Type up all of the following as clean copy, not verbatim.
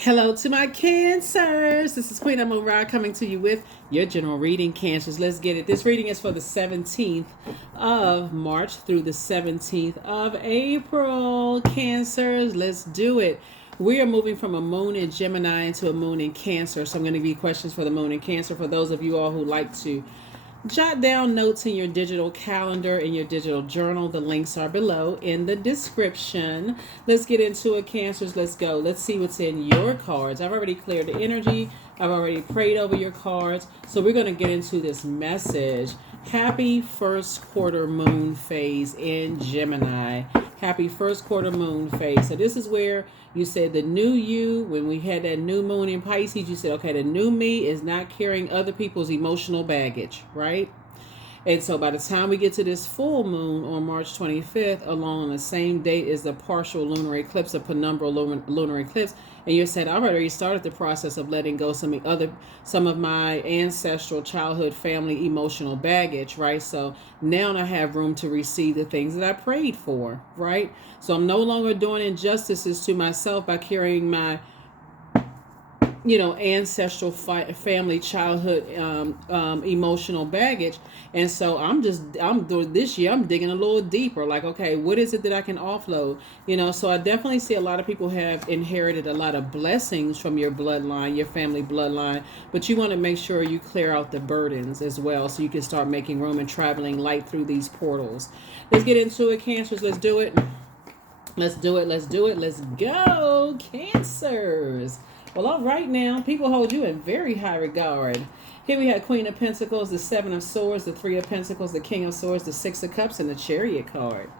Hello to my Cancers. This is Queen Amun Ra coming to you with your general reading, Cancers. Let's get it. This reading is for the 17th of March through the 17th of April. Cancers, let's do it. We are moving from a moon in Gemini into a moon in Cancer. So I'm going to give you questions for the moon in Cancer for those of you all who like to jot down notes in your digital calendar, in your digital journal. The links are below in the description. Let's get into it, Cancers. Let's go. Let's see what's in your cards. I've already cleared the energy. I've already prayed over your cards. So we're going to get into this message. Happy first quarter moon phase in Gemini. Happy first quarter moon phase. So this is where you said the new you, when we had that new moon in Pisces, you said, okay, the new me is not carrying other people's emotional baggage, right? And so by the time we get to this full moon on March 25th, along on the same date as the partial lunar eclipse, a penumbral lunar eclipse, and you said, I've already started the process of letting go some of my ancestral childhood family emotional baggage, right? So now I have room to receive the things that I prayed for, right? So I'm no longer doing injustices to myself by carrying my ancestral family childhood emotional baggage. And so I'm doing this year, I'm digging a little deeper, like, okay, what is it that I can offload? So I definitely see a lot of people have inherited a lot of blessings from your bloodline, your family bloodline, but you want to make sure you clear out the burdens as well, so you can start making room and traveling light through these portals. Let's get into it, Cancers. Let's do it. Let's do it. Let's do it. Let's go, Cancers. Well, all right now, people hold you in very high regard. Here we have Queen of Pentacles, the Seven of Swords, the Three of Pentacles, the King of Swords, the Six of Cups, and the Chariot card.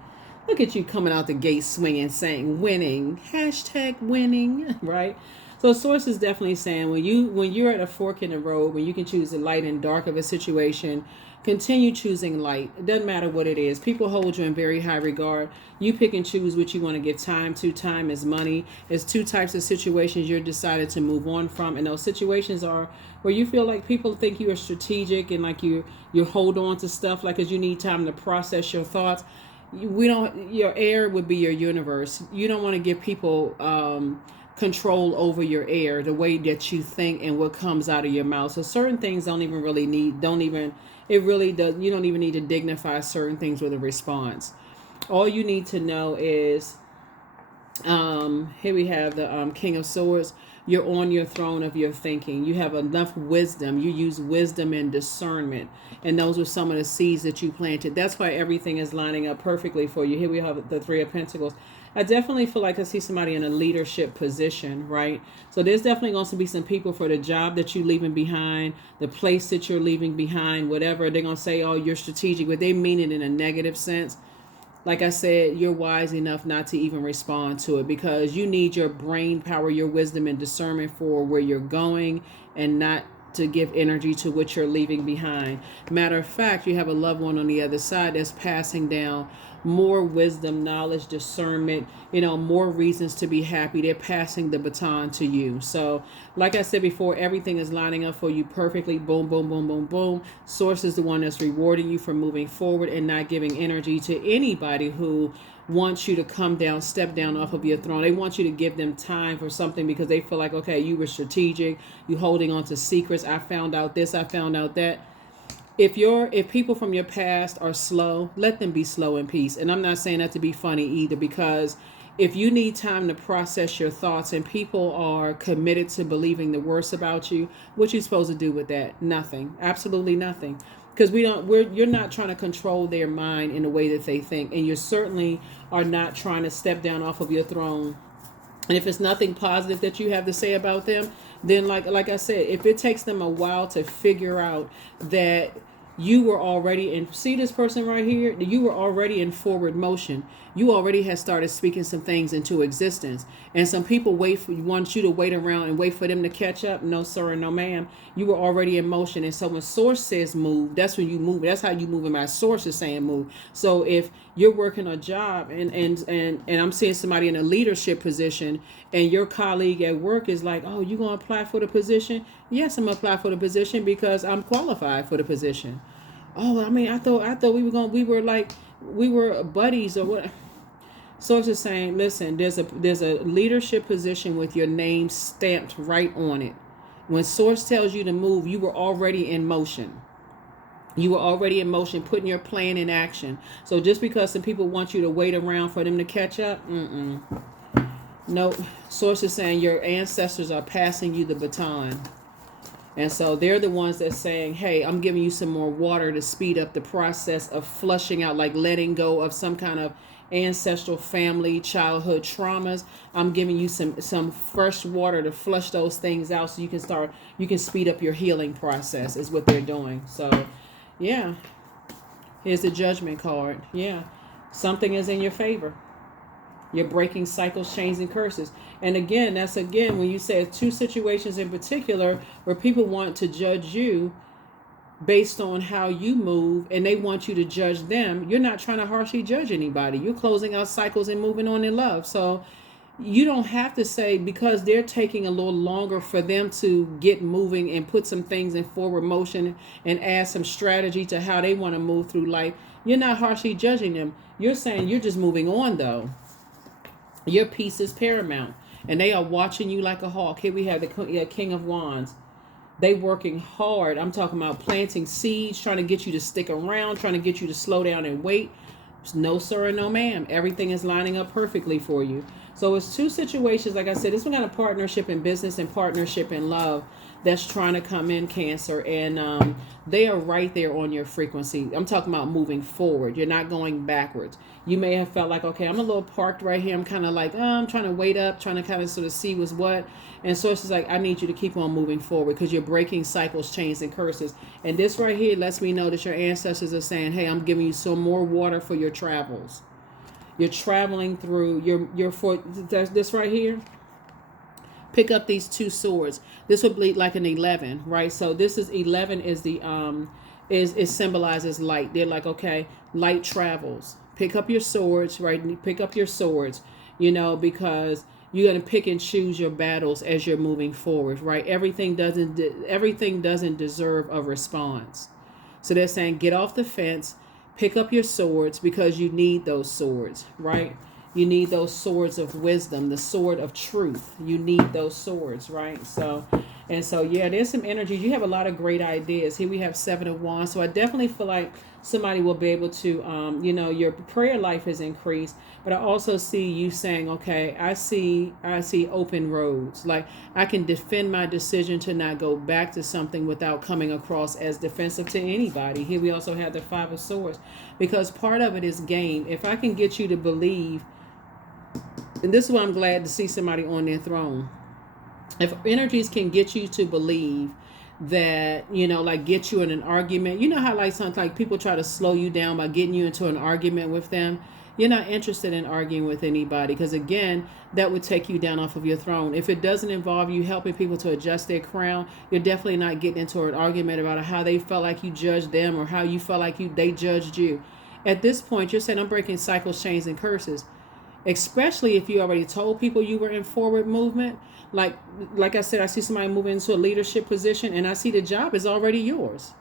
Look at you coming out the gate swinging, saying winning, hashtag winning, right? So Source is definitely saying when you're at a fork in the road, when you can choose the light and dark of a situation, continue choosing light. It doesn't matter what it is. People hold you in very high regard. You pick and choose what you want to give time to. Time is money. There's two types of situations you're decided to move on from, and those situations are where you feel like people think you are strategic and like you hold on to stuff like as you need time to process your thoughts. Your air would be your universe. You don't want to give people control over your air, the way that you think and what comes out of your mouth. So certain things it really does. You don't even need to dignify certain things with a response. All you need to know is, here we have the King of Swords. You're on your throne of your thinking. You have enough wisdom. You use wisdom and discernment. And those were some of the seeds that you planted. That's why everything is lining up perfectly for you. Here we have the Three of Pentacles. I definitely feel like I see somebody in a leadership position, right? So there's definitely going to be some people for the job that you're leaving behind, the place that you're leaving behind, whatever. They're going to say, oh, you're strategic, but they mean it in a negative sense. Like I said, you're wise enough not to even respond to it because you need your brain power, your wisdom and discernment for where you're going and not to give energy to what you're leaving behind. Matter of fact, you have a loved one on the other side that's passing down more wisdom, knowledge, discernment, more reasons to be happy. They're passing the baton to you. So like I said before, everything is lining up for you perfectly. Boom, boom, boom, boom, boom. Source is the one that's rewarding you for moving forward and not giving energy to anybody who wants you to come down, step down off of your throne. They want you to give them time for something because they feel like, okay, you were strategic. You holding on to secrets. I found out this. I found out that. If people from your past are slow, let them be slow in peace. And I'm not saying that to be funny either, because if you need time to process your thoughts and people are committed to believing the worst about you, what you supposed to do with that? Nothing. Absolutely nothing. Because you're not trying to control their mind in the way that they think, and you certainly are not trying to step down off of your throne. And if it's nothing positive that you have to say about them, then like I said, if it takes them a while to figure out that you were already see this person right here, you were already in forward motion. You already had started speaking some things into existence. And some people want you to wait around and wait for them to catch up. No, sir, and no, ma'am. You were already in motion. And so when source says move, that's when you move. That's how you move. And my source is saying move. So if you're working a job and I'm seeing somebody in a leadership position and your colleague at work is like, oh, you going to apply for the position? Yes, I'm going to apply for the position because I'm qualified for the position. Oh, I mean, I thought we were buddies or what? Source is saying, listen, there's a leadership position with your name stamped right on it. When Source tells you to move, you were already in motion. You were already in motion, putting your plan in action. So just because some people want you to wait around for them to catch up, nope. Source is saying your ancestors are passing you the baton. And so they're the ones that's saying, hey, I'm giving you some more water to speed up the process of flushing out, like letting go of some kind of ancestral family, childhood traumas. I'm giving you some fresh water to flush those things out so you can speed up your healing process is what they're doing. So yeah. Here's the Judgment card. Yeah. Something is in your favor. You're breaking cycles, chains, and curses. And again, that's again when you say two situations in particular where people want to judge you based on how you move and they want you to judge them. You're not trying to harshly judge anybody. You're closing out cycles and moving on in love. So you don't have to say because they're taking a little longer for them to get moving and put some things in forward motion and add some strategy to how they want to move through life. You're not harshly judging them. You're saying you're just moving on though. Your peace is paramount. And they are watching you like a hawk. Here we have the King of Wands. They working hard. I'm talking about planting seeds, trying to get you to stick around, trying to get you to slow down and wait. No sir and no ma'am. Everything is lining up perfectly for you. So it's two situations. Like I said, this one got a partnership in business and partnership in love that's trying to come in, Cancer. And they are right there on your frequency. I'm talking about moving forward. You're not going backwards. You may have felt like, okay, I'm a little parked right here. I'm kind of like, I'm trying to wait up, trying to kind of sort of see what's what. And Source is like, I need you to keep on moving forward because you're breaking cycles, chains, and curses. And this right here lets me know that your ancestors are saying, hey, I'm giving you some more water for your travels. You're traveling through your for this right here. Pick up these two swords. This would be like an 11, right? So this is 11 is the is symbolizes light. They're like, okay, light travels. Pick up your swords, right? Pick up your swords, because you're going to pick and choose your battles as you're moving forward, right? Everything doesn't deserve a response. So they're saying, get off the fence, pick up your swords because you need those swords, right? You need those swords of wisdom, the sword of truth. You need those swords, right? So yeah, there's some energy. You have a lot of great ideas. Here we have 7 of Wands. So I definitely feel like somebody will be able to, your prayer life has increased. But I also see you saying, okay, I see open roads. Like I can defend my decision to not go back to something without coming across as defensive to anybody. Here we also have the 5 of Swords because part of it is game. If I can get you to believe, and this is why I'm glad to see somebody on their throne. If energies can get you to believe that, like get you in an argument, how like sometimes like people try to slow you down by getting you into an argument with them. You're not interested in arguing with anybody because again, that would take you down off of your throne. If it doesn't involve you helping people to adjust their crown, you're definitely not getting into an argument about how they felt like you judged them or how you felt like they judged you. At this point, you're saying I'm breaking cycles, chains, and curses. Especially if you already told people you were in forward movement. Like I said, I see somebody moving into a leadership position and I see the job is already yours.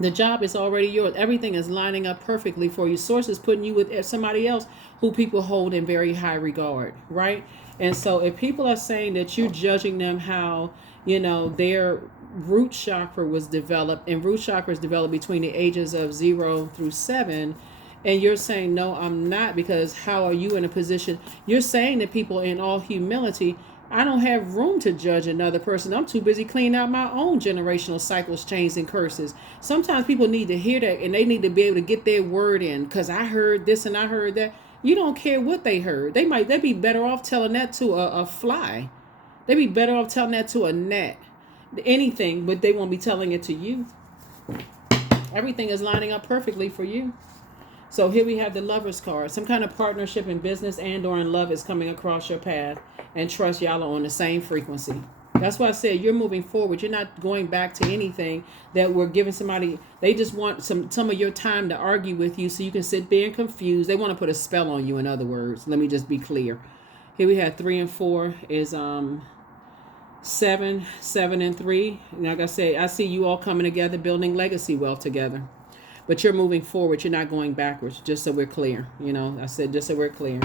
The job is already yours. Everything is lining up perfectly for you. Source is putting you with somebody else who people hold in very high regard, right? And so if people are saying that you're judging them how, their root chakra was developed, and root chakra is developed between the ages of 0 through 7, and you're saying, no, I'm not, because how are you in a position? You're saying to people in all humility, I don't have room to judge another person. I'm too busy cleaning out my own generational cycles, chains, and curses. Sometimes people need to hear that and they need to be able to get their word in because I heard this and I heard that. You don't care what they heard. They'd be better off telling that to a fly. They'd be better off telling that to a gnat. Anything, but they won't be telling it to you. Everything is lining up perfectly for you. So here we have the Lover's card. Some kind of partnership in business and or in love is coming across your path. And trust y'all are on the same frequency. That's why I said you're moving forward. You're not going back to anything that we're giving somebody. They just want some of your time to argue with you so you can sit there and confused. They want to put a spell on you, in other words. Let me just be clear. Here we have 3 and 4 is 7 and 3. And like I said, I see you all coming together, building legacy wealth together. but you're moving forward. You're not going backwards, just so we're clear. I said just so we're clear.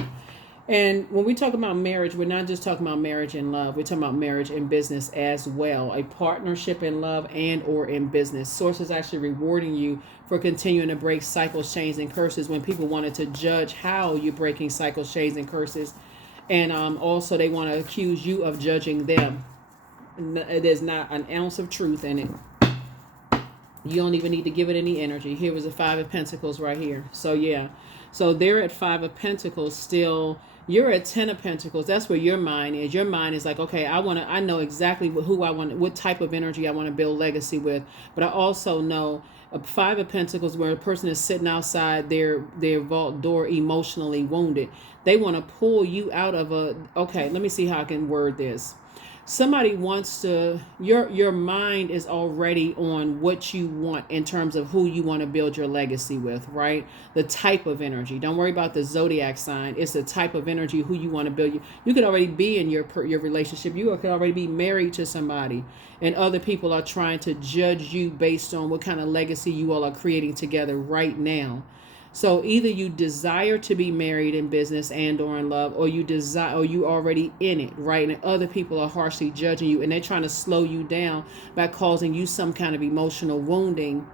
And when we talk about marriage, we're not just talking about marriage and love. We're talking about marriage and business as well. A partnership in love and or in business. Source is actually rewarding you for continuing to break cycles, chains, and curses when people wanted to judge how you're breaking cycles, chains, and curses. And also they want to accuse you of judging them. There's not an ounce of truth in it. You don't even need to give it any energy. Here was the Five of Pentacles right here. So yeah. So they're at Five of Pentacles still. You're at Ten of Pentacles. That's where your mind is. Your mind is like, okay, I know exactly who I want, what type of energy I want to build legacy with. But I also know a Five of Pentacles where a person is sitting outside their vault door emotionally wounded. They want to pull you out of okay, let me see how I can word this. Somebody wants to, your mind is already on what you want in terms of who you want to build your legacy with, right? The type of energy. Don't worry about the zodiac sign. It's the type of energy who you want to build. You could already be in your relationship. You could already be married to somebody, and other people are trying to judge you based on what kind of legacy you all are creating together right now. So either you desire to be married in business and or in love, or you desire, or you already in it, right? And other people are harshly judging you, and they're trying to slow you down by causing you some kind of emotional wounding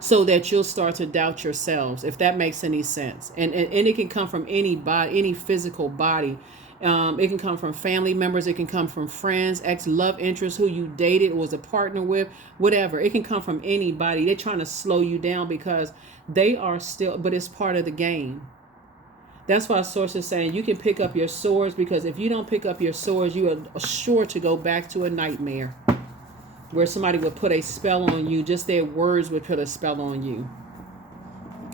so that you'll start to doubt yourselves, if that makes any sense. And it can come from any body, any physical body. It can come from family members. It can come from friends, ex-love interests, who you dated, was a partner with, whatever. It can come from anybody. They're trying to slow you down because they are still, but it's part of the game. That's why Source is saying you can pick up your swords, because if you don't pick up your swords, you are sure to go back to a nightmare where somebody would put a spell on you. Just their words would put a spell on you.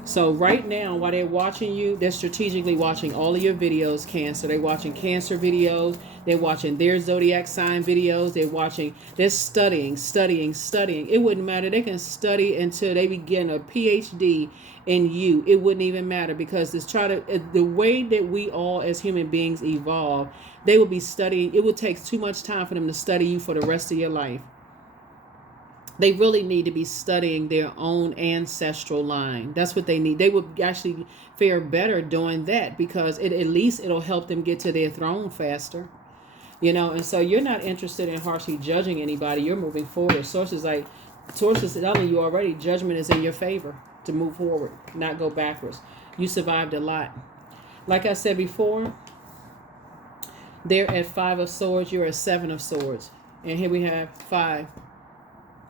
So right now, while they're watching you, they're strategically watching all of your videos, Cancer. They're watching Cancer videos. They're watching their zodiac sign videos. They're studying. It wouldn't matter. They can study until they begin a PhD in you. It wouldn't even matter, because the way that we all as human beings evolve, they will be studying. It would take too much time for them to study you for the rest of your life. They really need to be studying their own ancestral line. That's what they need. They would actually fare better doing that, because at least it'll help them get to their throne faster. And so you're not interested in harshly judging anybody. You're moving forward. Source is telling you already, judgment is in your favor to move forward, not go backwards. You survived a lot. Like I said before, they're at Five of Swords. You're at Seven of Swords. And here we have Five.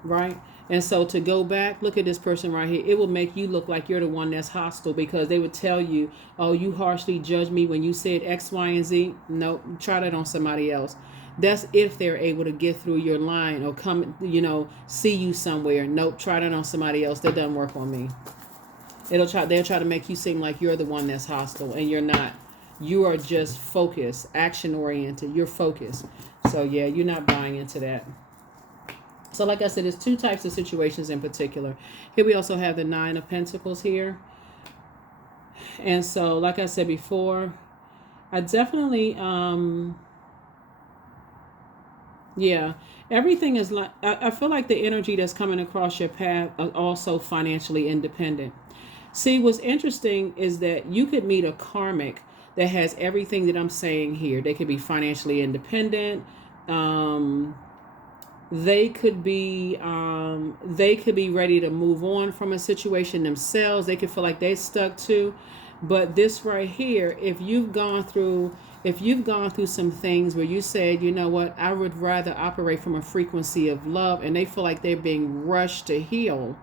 Right? And so to go back, look at this person right here. It will make you look like you're the one that's hostile, because they would tell you, oh, you harshly judged me when you said X, Y, and Z. Nope. Try that on somebody else. That's if they're able to get through your line or come, see you somewhere. Nope. Try that on somebody else. That doesn't work on me. They'll try to make you seem like you're the one that's hostile, and you're not. You are just focused, action oriented. You're focused. So yeah, you're not buying into that. So like I said, there's two types of situations in particular. Here we also have the Nine of Pentacles here. And so, like I said before, I definitely, everything is like, I feel like the energy that's coming across your path are also financially independent. See, what's interesting is that you could meet a karmic that has everything that I'm saying here. They could be financially independent. They could be ready to move on from a situation themselves. They could feel like they're stuck too. But this right here, if you've gone through some things where you said, you know what, I would rather operate from a frequency of love, and they feel like they're being rushed to heal,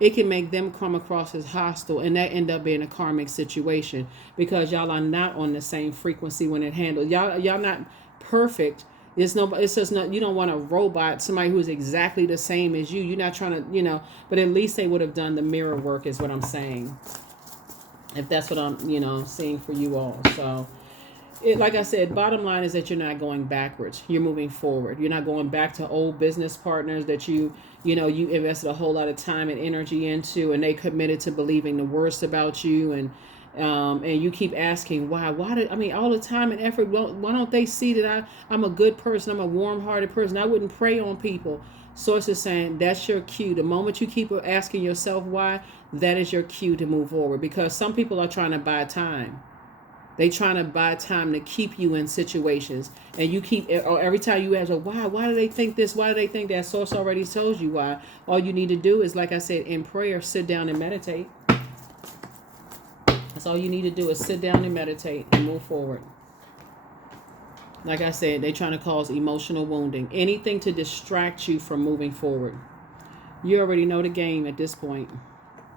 it can make them come across as hostile, and that end up being a karmic situation, because y'all are not on the same frequency when it handles. Y'all not perfect. It's just not, you don't want a robot, somebody who's exactly the same as you. You're not trying to, but at least they would have done the mirror work, is what I'm saying. If that's what I'm, seeing for you all. So, like I said, bottom line is that you're not going backwards. You're moving forward. You're not going back to old business partners that you invested a whole lot of time and energy into, and they committed to believing the worst about you, and you keep asking why all the time and effort. Why don't they see that I'm a good person? I'm a warm-hearted person. I wouldn't prey on people. Source is saying that's your cue. The moment you keep asking yourself why, that is your cue to move forward, because some people are trying to buy time. They trying to buy time to keep you in situations, and you keep, or every time you ask, well, why do they think this? Why do they think that? Source already told you why. All you need to do is, like I said, in prayer, sit down and meditate. That's all you need to do, is sit down and meditate and move forward. Like I said, they're trying to cause emotional wounding. Anything to distract you from moving forward. You already know the game at this point.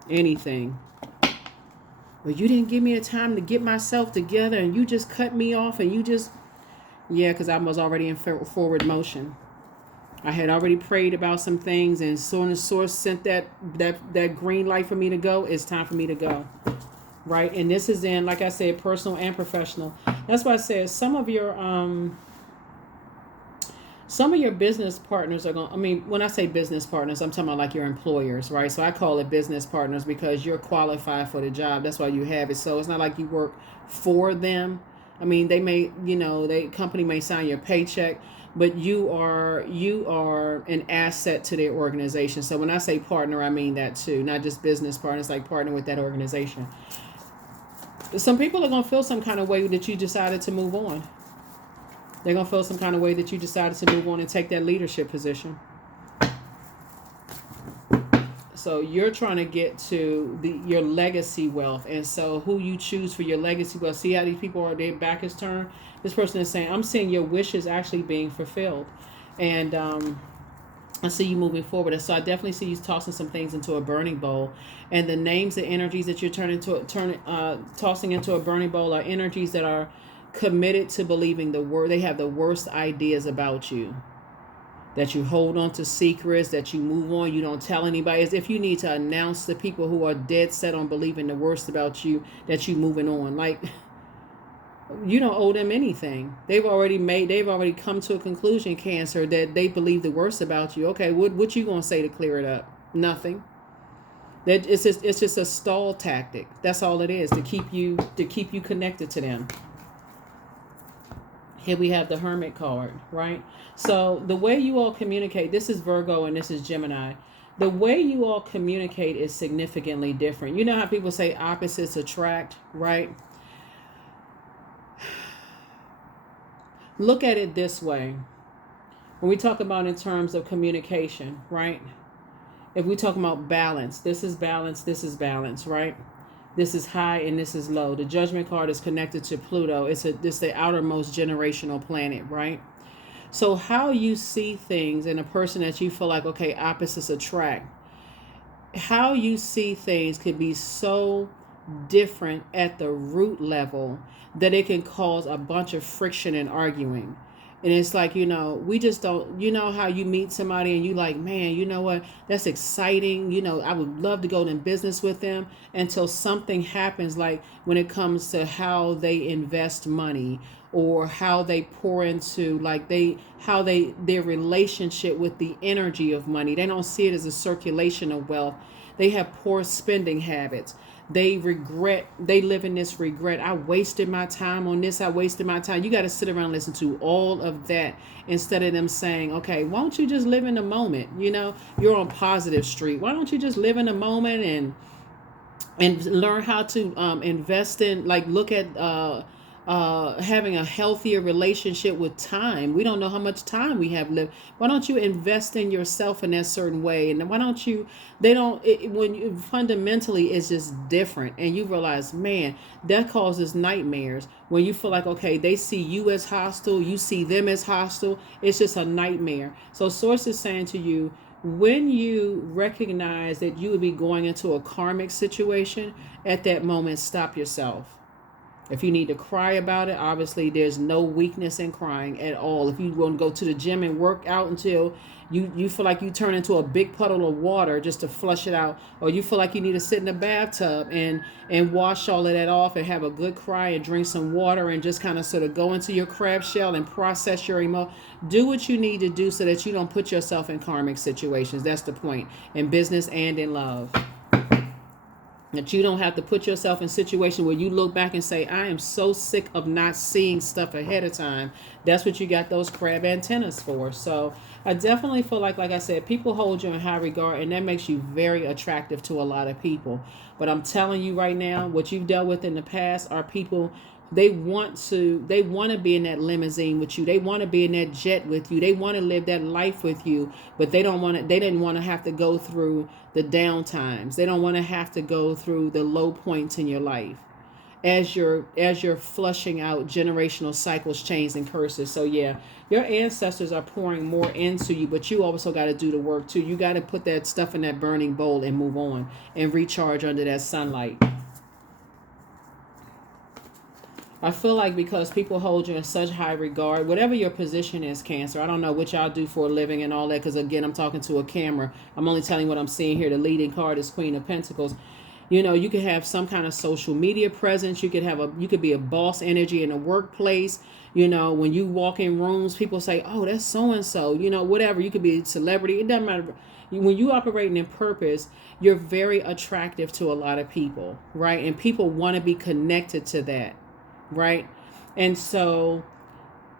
Anything. Well, you didn't give me a time to get myself together, and you just cut me off, and you just... Yeah, because I was already in forward motion. I had already prayed about some things, and as soon as Source sent that green light for me to go, it's time for me to go. Right? And this is in, like I said, personal and professional. That's why I said some of your business partners are going, I mean, when I say business partners, I'm talking about like your employers, right? So I call it business partners because you're qualified for the job. That's why you have it. So it's not like you work for them. I mean, they may, company may sign your paycheck, but you are an asset to their organization. So when I say partner, I mean that too, not just business partners, like partner with that organization. Some people are going to feel some kind of way that you decided to move on. They're going to feel some kind of way that you decided to move on and take that leadership position. So you're trying to get to your legacy wealth. And so who you choose for your legacy wealth, see how these people are, their back is turned? This person is saying, I'm seeing your wishes actually being fulfilled. And I see you moving forward. And so I definitely see you tossing some things into a burning bowl. And the names and energies that you're tossing into a burning bowl are energies that are committed to believing the word. They have the worst ideas about you. That you hold on to secrets, that you move on, you don't tell anybody. As if you need to announce to people who are dead set on believing the worst about you, that you moving on. Like, you don't owe them anything. They've already come to a conclusion, Cancer, that they believe the worst about you. Okay, what you gonna say to clear it up? Nothing. That it's just a stall tactic. That's all it is, to keep you connected to them. Here we have the Hermit card, right? So the way you all communicate, this is Virgo and this is Gemini. The way you all communicate is significantly different. You know how people say opposites attract, right? Look at it this way. When we talk about in terms of communication, right? If we talk about balance, this is balance, right? This is high and this is low. The Judgment card is connected to Pluto. It's the outermost generational planet, right? So how you see things in a person that you feel like, okay, opposites attract. How you see things could be so different at the root level that it can cause a bunch of friction and arguing. And it's like, we just don't, how you meet somebody and you like, man, you know what, that's exciting. I would love to go in business with them, until something happens, like when it comes to how they invest money or how they pour into, like their relationship with the energy of money. They don't see it as a circulation of wealth. They have poor spending habits. They live in this regret. I wasted my time on this. I wasted my time. You got to sit around and listen to all of that instead of them saying, okay, why don't you just live in the moment? You're on Positive Street. Why don't you just live in the moment and learn how to invest in, like, look at having a healthier relationship with time. We don't know how much time we have left. Why don't you invest in yourself in that certain way? And why don't you, when you fundamentally it's just different, and you realize, man, that causes nightmares. When you feel like, okay, they see you as hostile, you see them as hostile, it's just a nightmare. So Source is saying to you, when you recognize that you would be going into a karmic situation, at that moment, stop yourself. If you need to cry about it, obviously there's no weakness in crying at all. If you want to go to the gym and work out until you feel like you turn into a big puddle of water just to flush it out, or you feel like you need to sit in the bathtub and wash all of that off and have a good cry and drink some water and just kind of sort of go into your crab shell and process your emotion. Do what you need to do so that you don't put yourself in karmic situations. That's the point, in business and in love. That you don't have to put yourself in a situation where you look back and say, I am so sick of not seeing stuff ahead of time. That's what you got those crab antennas for. So I definitely feel like I said, people hold you in high regard, and that makes you very attractive to a lot of people. But I'm telling you right now, what you've dealt with in the past are people, they want to be in that limousine with you. They want to be in that jet with you. They want to live that life with you, but they didn't want to have to go through the down times. They don't want to have to go through the low points in your life as you're flushing out generational cycles, chains, and curses. So yeah, your ancestors are pouring more into you, but you also got to do the work too. You got to put that stuff in that burning bowl and move on and recharge under that sunlight. I feel like because people hold you in such high regard, whatever your position is, Cancer, I don't know what y'all do for a living and all that, because again, I'm talking to a camera. I'm only telling you what I'm seeing here. The leading card is Queen of Pentacles. You know, you could have some kind of social media presence. You could be a boss energy in a workplace. You know, when you walk in rooms, people say, oh, that's so-and-so, you know, whatever. You could be a celebrity. It doesn't matter. When you operating in purpose, you're very attractive to a lot of people, right? And people want to be connected to that, right? And so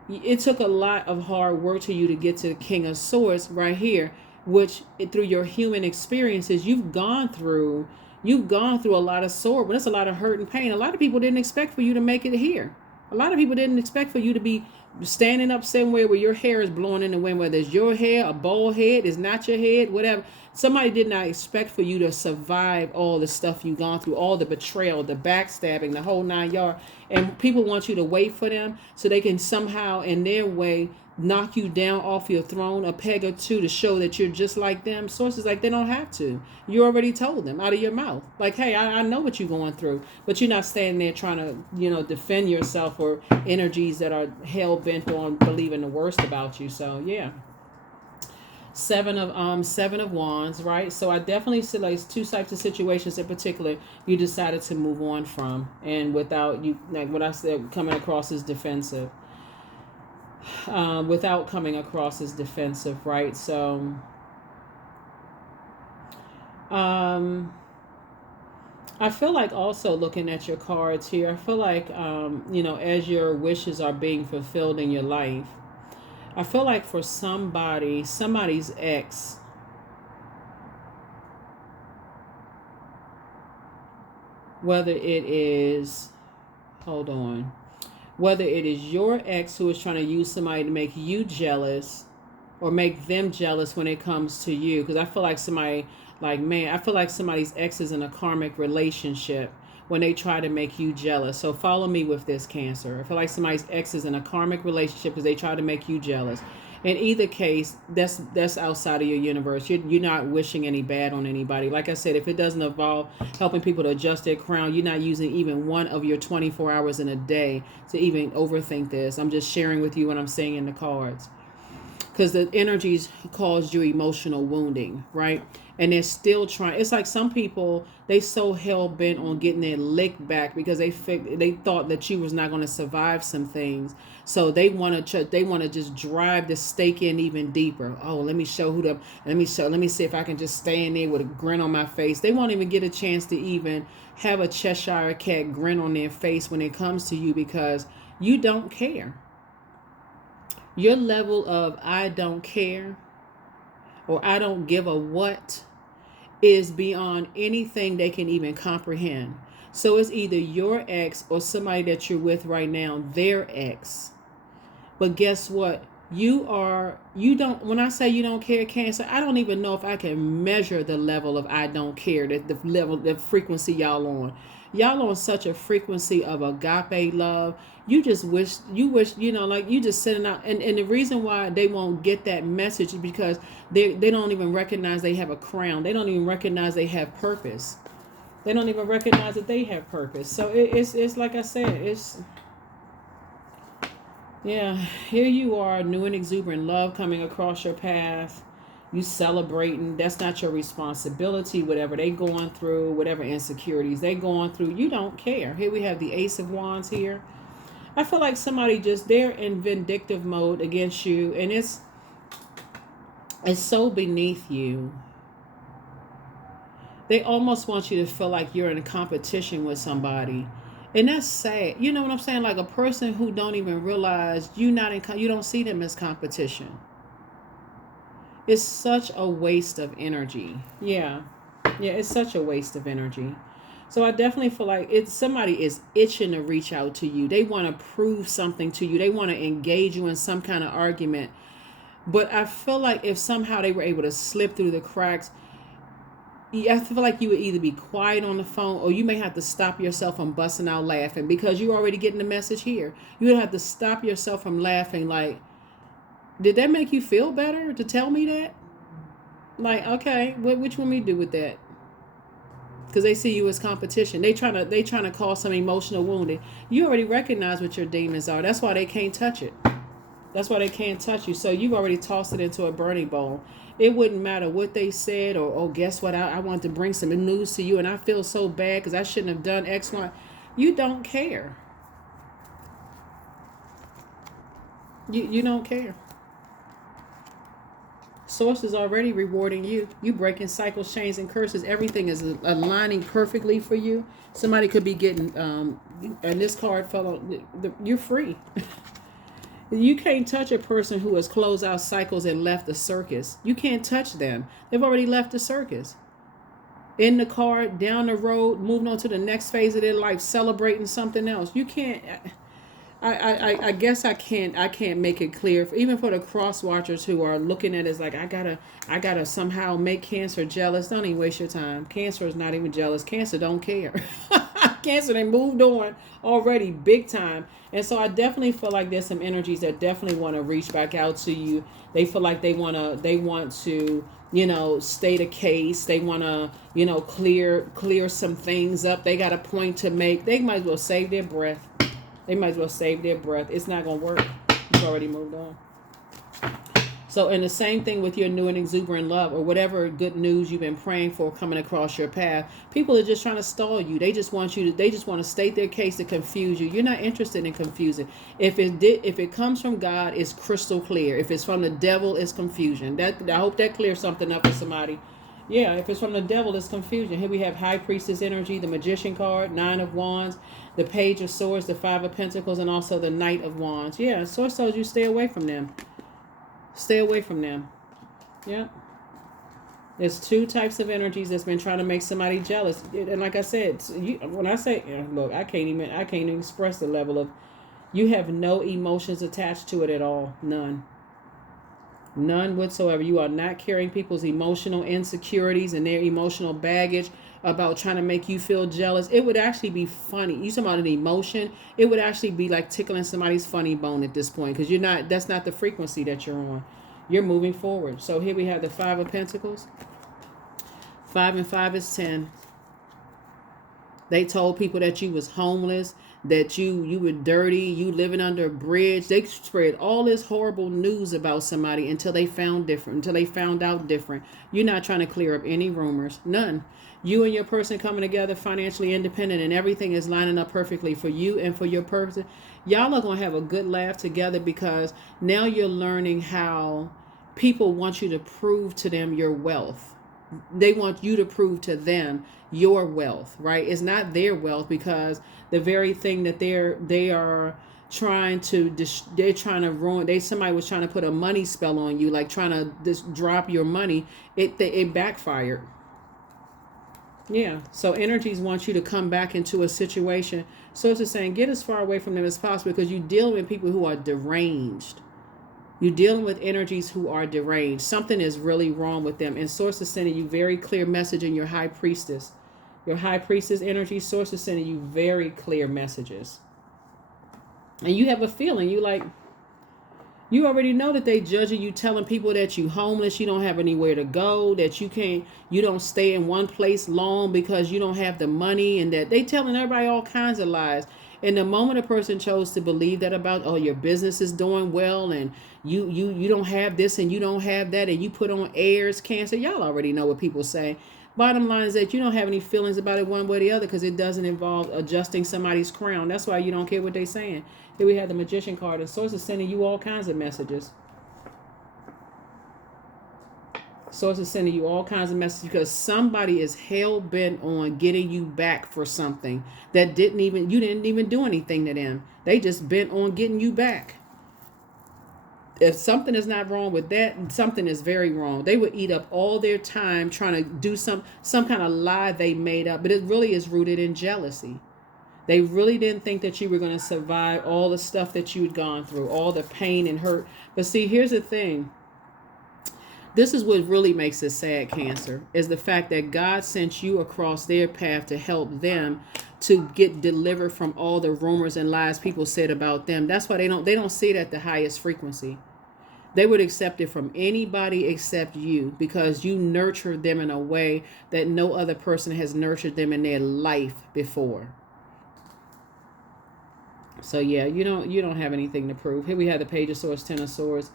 it took a lot of hard work to you to get to the King of Swords right here, which through your human experiences, you've gone through a lot of sword, but it's a lot of hurt and pain. A lot of people didn't expect for you to make it here. A lot of people didn't expect for you to be standing up somewhere where your hair is blowing in the wind, whether it's your hair, a bald head, it's not your head, whatever. Somebody did not expect for you to survive all the stuff you've gone through, all the betrayal, the backstabbing, the whole 9 yards. And people want you to wait for them so they can somehow, in their way, knock you down off your throne a peg or two to show that you're just like them. Sources like, they don't have to. You already told them out of your mouth. Like, hey, I know what you're going through, but you're not standing there trying to, defend yourself or energies that are hell bent on believing the worst about you. So yeah. Seven of Wands, right? So I definitely see like two types of situations in particular you decided to move on from, and without you, like what I said, coming across as defensive. Without coming across as defensive, right? So I feel like also looking at your cards here, I feel like as your wishes are being fulfilled in your life, I feel like for somebody's ex, whether it is, whether it is your ex who is trying to use somebody to make you jealous or make them jealous when it comes to you. Because I feel like I feel like somebody's ex is in a karmic relationship when they try to make you jealous. So follow me with this, Cancer. I feel like somebody's ex is in a karmic relationship because they try to make you jealous. In either case, that's outside of your universe. You're not wishing any bad on anybody. Like I said, if it doesn't involve helping people to adjust their crown, you're not using even one of your 24 hours in a day to even overthink this. I'm just sharing with you what I'm saying in the cards. Because the energies caused you emotional wounding, right? And they're still trying. It's like some people, they so hell-bent on getting their lick back because they thought that you was not going to survive some things. So they want to just drive the stake in even deeper. Oh, let me show let me see if I can just stand there with a grin on my face. They won't even get a chance to even have a Cheshire cat grin on their face when it comes to you because you don't care. Your level of I don't care or I don't give a what is beyond anything they can even comprehend. So it's either your ex or somebody that you're with right now, their ex. But guess what? When I say you don't care, Cancer, I don't even know if I can measure the level of I don't care, the frequency y'all on. Y'all on such a frequency of agape love. You wish, like you just sitting out. And the reason why they won't get that message is because they don't even recognize they have a crown. They don't even recognize they have purpose. They don't even recognize that they have purpose. So it's like I said, yeah, here you are, new and exuberant love coming across your path. You celebrating. That's not your responsibility. Whatever they going through, whatever insecurities they going through, you don't care. Here we have the Ace of Wands here. I feel like somebody they're in vindictive mode against you, and it's so beneath you They almost want you to feel like you're in a competition with somebody. And that's sad. You know what I'm saying? Like a person who don't even realize you don't see them as competition. It's such a waste of energy. Yeah. Yeah, it's such a waste of energy. So I definitely feel like it's somebody is itching to reach out to you. They want to prove something to you. They want to engage you in some kind of argument. But I feel like if somehow they were able to slip through the cracks, I feel like you would either be quiet on the phone or you may have to stop yourself from busting out laughing because you're already getting the message here. You would have to stop yourself from laughing like, did that make you feel better to tell me that? Like, okay, which one we do with that? Because they see you as competition. They trying to cause some emotional wounding. You already recognize what your demons are. That's why they can't touch it. That's why they can't touch you. So you've already tossed it into a burning bowl. It wouldn't matter what they said or, oh, guess what? I want to bring some news to you and I feel so bad because I shouldn't have done X, Y. You don't care. You don't care. Source is already rewarding you. You breaking cycles, chains, and curses. Everything is aligning perfectly for you. Somebody could be getting, and this card fell on, you're free. You can't touch a person who has closed out cycles and left the circus. You can't touch them. They've already left the circus. In the car, down the road, moving on to the next phase of their life, celebrating something else. You can't. I guess I can't make it clear, even for the cross watchers who are looking at it as like I gotta somehow make Cancer jealous. Don't even waste your time. Cancer is not even jealous. Cancer don't care. Cancer, they moved on already big time. And so I definitely feel like there's some energies that definitely want to reach back out to you. They feel like they want to state a case. They want to clear some things up. They got a point to make. They might as well save their breath. It's not going to work. You've already moved on. So, and the same thing with your new and exuberant love or whatever good news you've been praying for coming across your path. People are just trying to stall you. They just want to state their case to confuse you. You're not interested in confusing. If it comes from God, it's crystal clear. If it's from the devil, it's confusion. I hope that clears something up for somebody. Yeah, if it's from the devil, it's confusion. Here we have High Priestess energy, the Magician card, Nine of Wands, the Page of Swords, the Five of Pentacles, and also the Knight of Wands. Yeah, Source tells you stay away from them. Stay away from them. Yeah. There's two types of energies that's been trying to make somebody jealous. And like I said, when I say, look, I can't even express the level of, you have no emotions attached to it at all. None. None whatsoever. You are not carrying people's emotional insecurities and their emotional baggage about trying to make you feel jealous. It would actually be funny. You talking about an emotion, it would actually be like tickling somebody's funny bone at this point because that's not the frequency that you're on. You're moving forward. So here we have the Five of Pentacles. 5 and 5 is 10. They told people that you was homeless, that you were dirty, you living under a bridge. They spread all this horrible news about somebody until they found out different. You're not trying to clear up any rumors. None. You and your person coming together financially independent and everything is lining up perfectly for you and for your person. Y'all are going to have a good laugh together because now you're learning how people want you to prove to them your wealth. They want you to prove to them your wealth, right? It's not their wealth because the very thing that they are trying to ruin. Somebody was trying to put a money spell on you, like trying to just drop your money. It backfired. Yeah. So energies want you to come back into a situation. So it's just saying get as far away from them as possible because you deal with people who are deranged. You're dealing with energies who are deranged. Something is really wrong with them. And Source is sending you very clear message in your High Priestess. Your High Priestess energy, Source is sending you very clear messages. And you have a feeling, you already know that they judging you, telling people that you homeless, you don't have anywhere to go, that you don't stay in one place long because you don't have the money, and that they telling everybody all kinds of lies. And the moment a person chose to believe that about, oh, your business is doing well and you don't have this and you don't have that and you put on airs, Cancer, y'all already know what people say. Bottom line is that you don't have any feelings about it one way or the other because it doesn't involve adjusting somebody's crown. That's why you don't care what they're saying. Here we have the Magician card, and Source is sending you all kinds of messages. Source is sending you all kinds of messages because somebody is hell bent on getting you back for something that you didn't even do anything to them. They just bent on getting you back. If something is not wrong with that, something is very wrong. They would eat up all their time trying to do some kind of lie they made up, but it really is rooted in jealousy. They really didn't think that you were going to survive all the stuff that you'd gone through, all the pain and hurt. But see, here's the thing. This is what really makes it sad, Cancer, is the fact that God sent you across their path to help them to get delivered from all the rumors and lies people said about them. That's why they don't see it at the highest frequency. They would accept it from anybody except you because you nurtured them in a way that no other person has nurtured them in their life before. So yeah, you don't have anything to prove. Here we have the Page of Swords, Ten of Swords.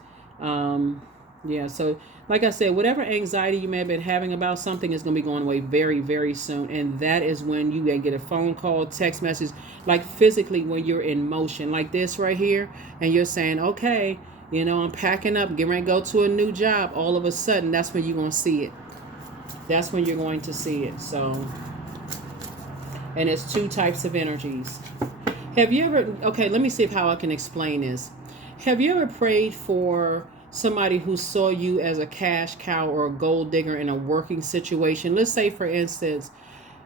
Yeah, so like I said, whatever anxiety you may have been having about something is going to be going away very, very soon. And that is when you get a phone call, text message, like physically when you're in motion like this right here. And you're saying, okay, I'm packing up, getting ready to go to a new job. All of a sudden, that's when you're going to see it. That's when you're going to see it. So, and it's two types of energies. Have you ever, okay, let me see how I can explain this. Have you ever prayed for somebody who saw you as a cash cow or a gold digger in a working situation? Let's say, for instance,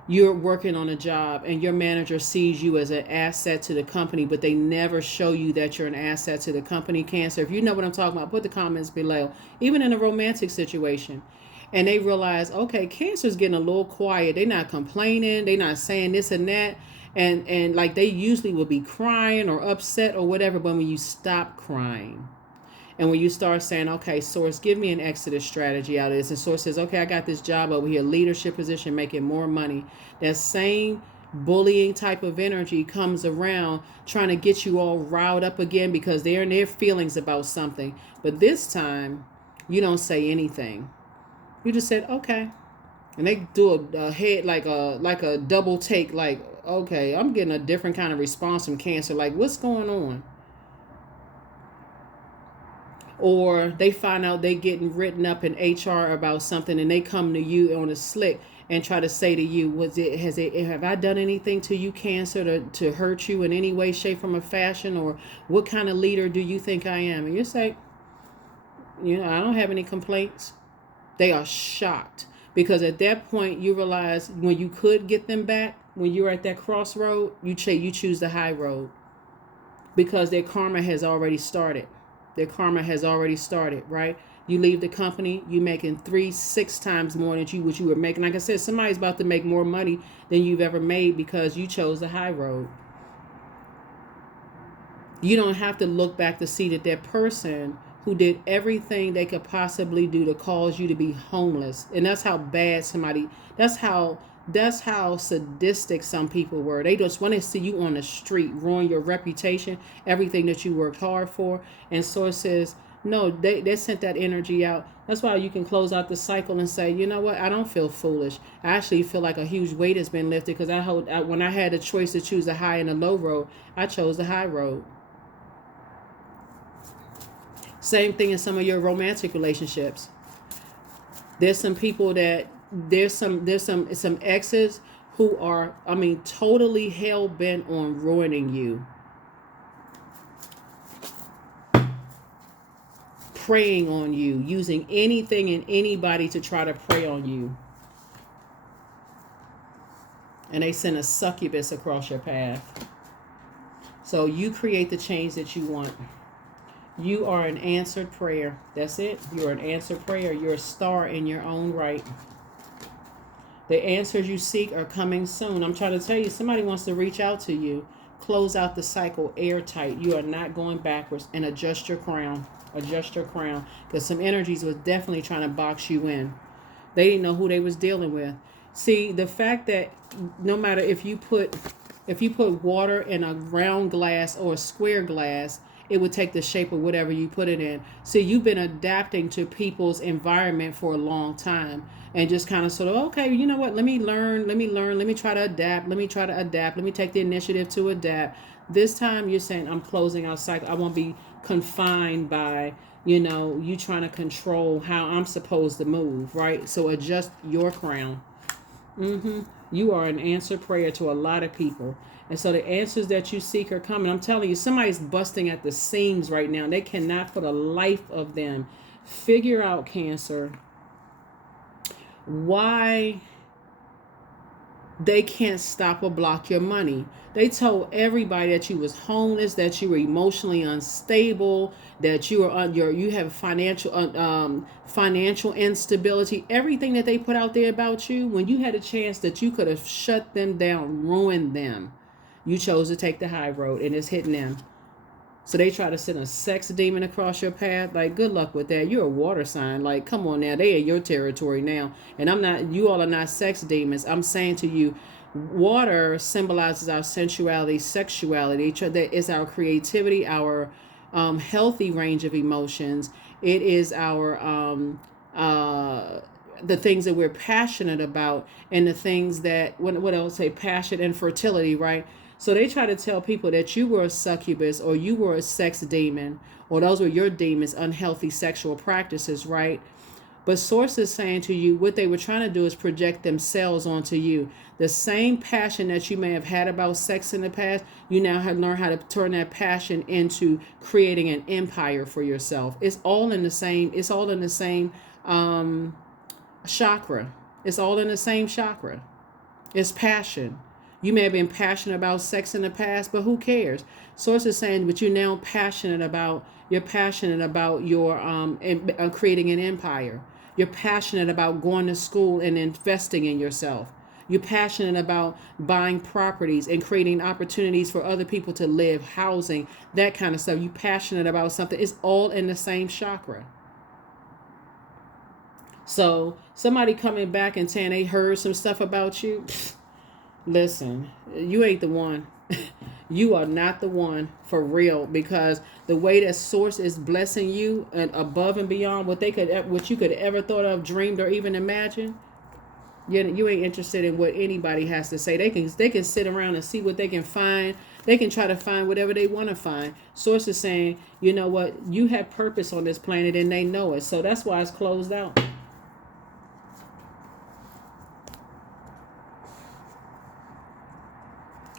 you're working on a job and your manager sees you as an asset to the company, but they never show you that you're an asset to the company, Cancer. If you know what I'm talking about, put the comments below. Even in a romantic situation. And they realize, okay, Cancer's getting a little quiet. They're not complaining. They're not saying this and that. And like they usually will be crying or upset or whatever. But when you stop crying, and when you start saying, okay, Source, give me an exodus strategy out of this. And Source says, okay, I got this job over here, leadership position, making more money. That same bullying type of energy comes around trying to get you all riled up again because they're in their feelings about something. But this time, you don't say anything. You just said, okay. And they do a head like a double take, like, okay, I'm getting a different kind of response from Cancer. Like, what's going on? Or they find out they getting written up in HR about something and they come to you on a slick and try to say to you, have I done anything to you, Cancer, to hurt you in any way, shape, form, or fashion? Or what kind of leader do you think I am? And you say, I don't have any complaints. They are shocked because at that point you realize when you could get them back, when you're at that crossroad, you choose the high road because their karma has already started. Their karma has already started, right? You leave the company, you making 3-6 times more than what you were making. Like I said, somebody's about to make more money than you've ever made because you chose the high road. You don't have to look back to see that person who did everything they could possibly do to cause you to be homeless. And that's how bad that's how sadistic some people were. They just want to see you on the street, ruin your reputation, everything that you worked hard for. And Source says, no, they sent that energy out. That's why you can close out the cycle and say, you know what? I don't feel foolish. I actually feel like a huge weight has been lifted because when I had a choice to choose the high and the low road, I chose the high road. Same thing in some of your romantic relationships. There's some people that there's some exes who are, totally hell bent on ruining you. Preying on you, using anything and anybody to try to prey on you. And they send a succubus across your path. So you create the change that you want. You are an answered prayer. That's it. You're an answered prayer. You're a star in your own right. The answers you seek are coming soon. I'm trying to tell you, somebody wants to reach out to you. Close out the cycle airtight. You are not going backwards. And adjust your crown. Adjust your crown. Because some energies was definitely trying to box you in. They didn't know who they was dealing with. See, the fact that no matter if you put water in a round glass or a square glass, it would take the shape of whatever you put it in. So you've been adapting to people's environment for a long time and just kind of sort of, okay, you know what? Let me learn. Let me try to adapt. Let me take the initiative to adapt. This time you're saying I'm closing out cycle. I won't be confined by you trying to control how I'm supposed to move, right? So adjust your crown. You are an answered prayer to a lot of people. And so the answers that you seek are coming. I'm telling you, somebody's busting at the seams right now. They cannot, for the life of them, figure out, Cancer, why they can't stop or block your money. They told everybody that you was homeless, that you were emotionally unstable, that you are you have financial instability. Everything that they put out there about you, when you had a chance that you could have shut them down, ruined them, you chose to take the high road, and it's hitting them. So they try to send a sex demon across your path. Like, good luck with that. You're a water sign. Like, come on now. They in your territory now. And you all are not sex demons. I'm saying to you, water symbolizes our sensuality, sexuality. That is our creativity, our healthy range of emotions. It is our the things that we're passionate about, and the things that, what else say, passion and fertility, right? So they try to tell people that you were a succubus, or you were a sex demon, or those were your demons, unhealthy sexual practices, right? But Source is saying to you, what they were trying to do is project themselves onto you. The same passion that you may have had about sex in the past, you now have learned how to turn that passion into creating an empire for yourself. It's all in the same. It's all in the same chakra. It's all in the same chakra. It's passion. You may have been passionate about sex in the past, but who cares? Source is saying, but you're now passionate about. You're passionate about your creating an empire. You're passionate about going to school and investing in yourself. You're passionate about buying properties and creating opportunities for other people to live, housing, that kind of stuff. You're passionate about something. It's all in the same chakra. So somebody coming back and saying they heard some stuff about you, listen, you ain't the one. You are not the one for real, because the way that Source is blessing you and above and beyond what you could ever thought of, dreamed, or even imagined, you ain't interested in what anybody has to say. They can sit around and see what they can find. They can try to find whatever they want to find. Source is saying, you know what, you have purpose on this planet, and they know it. So that's why it's closed out.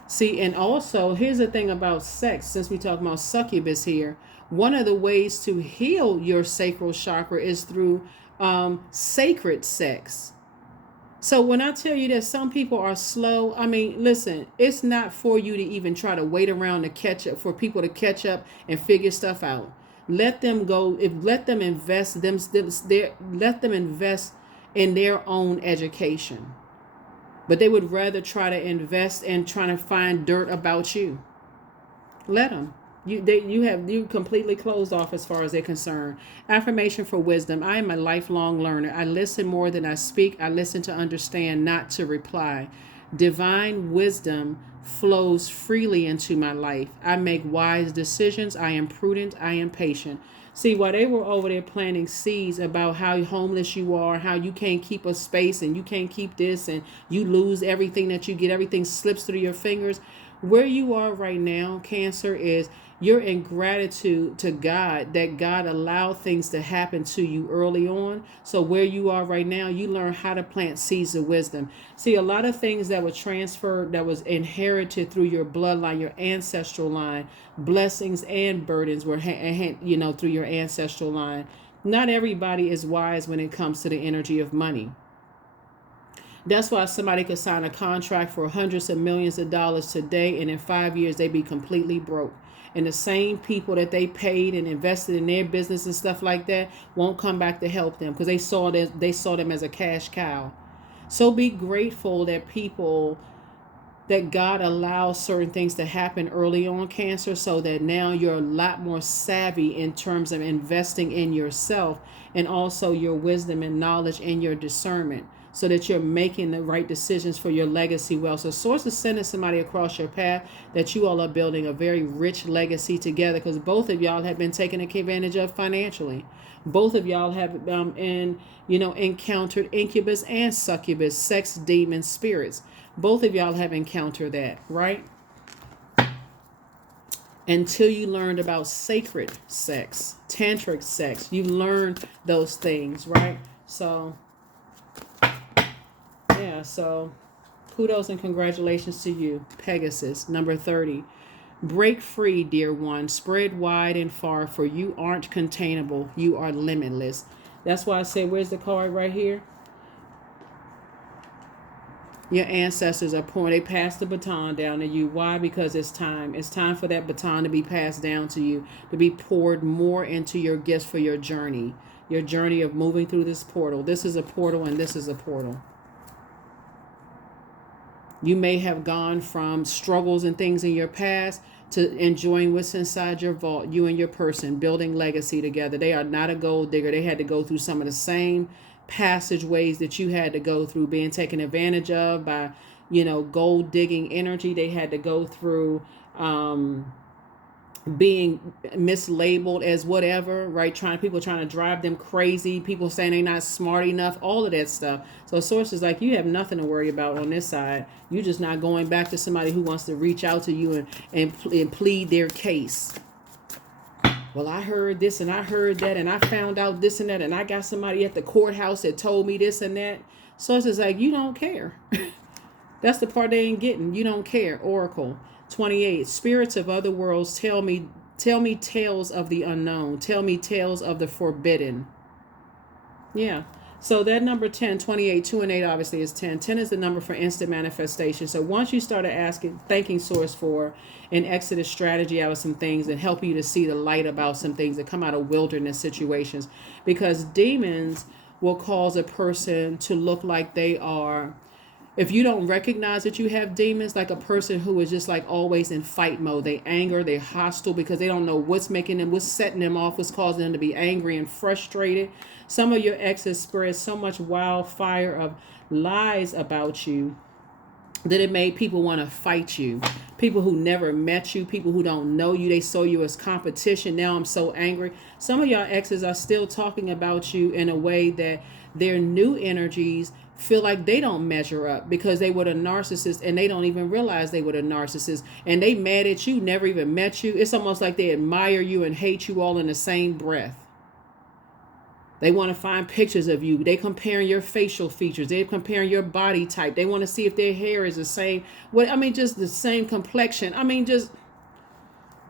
See, and also, here's the thing about sex, since we talk about succubus here, one of the ways to heal your sacral chakra is through sacred sex. So when I tell you that some people are slow, I mean, listen, it's not for you to even try to wait around to catch up, for people to catch up and figure stuff out. Let them go. Let them invest let them invest in their own education. But they would rather try to invest in trying to find dirt about you. Let them. You completely closed off as far as they're concerned. Affirmation for wisdom. I am a lifelong learner. I listen more than I speak. I listen to understand, not to reply. Divine wisdom flows freely into my life. I make wise decisions. I am prudent. I am patient. See, while they were over there planting seeds about how homeless you are, how you can't keep a space and you can't keep this, and you lose everything that you get, everything slips through your fingers. Where you are right now, Cancer, is you're in gratitude to God that God allowed things to happen to you early on. So where you are right now, you learn how to plant seeds of wisdom. See, a lot of things that were transferred, that was inherited through your bloodline, your ancestral line, blessings and burdens were, through your ancestral line. Not everybody is wise when it comes to the energy of money. That's why somebody could sign a contract for hundreds of millions of dollars today, and in 5 years they be completely broke. And the same people that they paid and invested in their business and stuff like that won't come back to help them, because they saw them as a cash cow. So be grateful that God allows certain things to happen early on, Cancer, so that now you're a lot more savvy in terms of investing in yourself, and also your wisdom and knowledge and your discernment, so that you're making the right decisions for your legacy wealth. So Source is sending somebody across your path that you all are building a very rich legacy together, because both of y'all have been taken advantage of financially. Both of y'all have encountered incubus and succubus, sex demon spirits. Both of y'all have encountered that, right? until you learned about sacred sex, tantric sex. You learned those things, right? So, yeah, so kudos and congratulations to you, Pegasus, number 30. Break free, dear one. Spread wide and far, for you aren't containable. You are limitless. That's why I say, where's the card right here? Your ancestors are pouring. They passed the baton down to you. Why? Because it's time. It's time for that baton to be passed down to you, to be poured more into your gifts for your journey of moving through this portal. This is a portal and this is a portal. You may have gone from struggles and things in your past to enjoying what's inside your vault, you and your person, building legacy together. They are not a gold digger. They had to go through some of the same passageways that you had to go through, being taken advantage of by, gold digging energy. They had to go through being mislabeled as whatever, right? People trying to drive them crazy, people saying they're not smart enough, all of that stuff. So source is like, you have nothing to worry about on this side. You're just not going back to somebody who wants to reach out to you and plead their case. Well, I heard this and I heard that and I found out this and that and I got somebody at the courthouse that told me this and that. So it's like, you don't care. That's the part they ain't getting. You don't care. Oracle 28. Spirits of other worlds, tell me tales of the unknown. Tell me tales of the forbidden. Yeah. So that number 10, 28, 2 and 8 obviously is 10. 10 is the number for instant manifestation. So once you started thanking source for an exodus strategy out of some things that help you to see the light about some things that come out of wilderness situations, because demons will cause a person to look like they are, if you don't recognize that you have demons, like a person who is just like always in fight mode, they anger, they're hostile because they don't know what's setting them off, what's causing them to be angry and frustrated. Some of your exes spread so much wildfire of lies about you that it made people want to fight you. People who never met you, people who don't know you, they saw you as competition. Now I'm so angry. Some of y'all exes are still talking about you in a way that their new energies feel like they don't measure up because they were the narcissist and they don't even realize they were the narcissist, and they mad at you, never even met you. It's almost like they admire you and hate you all in the same breath. They want to find pictures of you. They comparing your facial features. They're comparing your body type. They want to see if their hair is the same. Just the same complexion.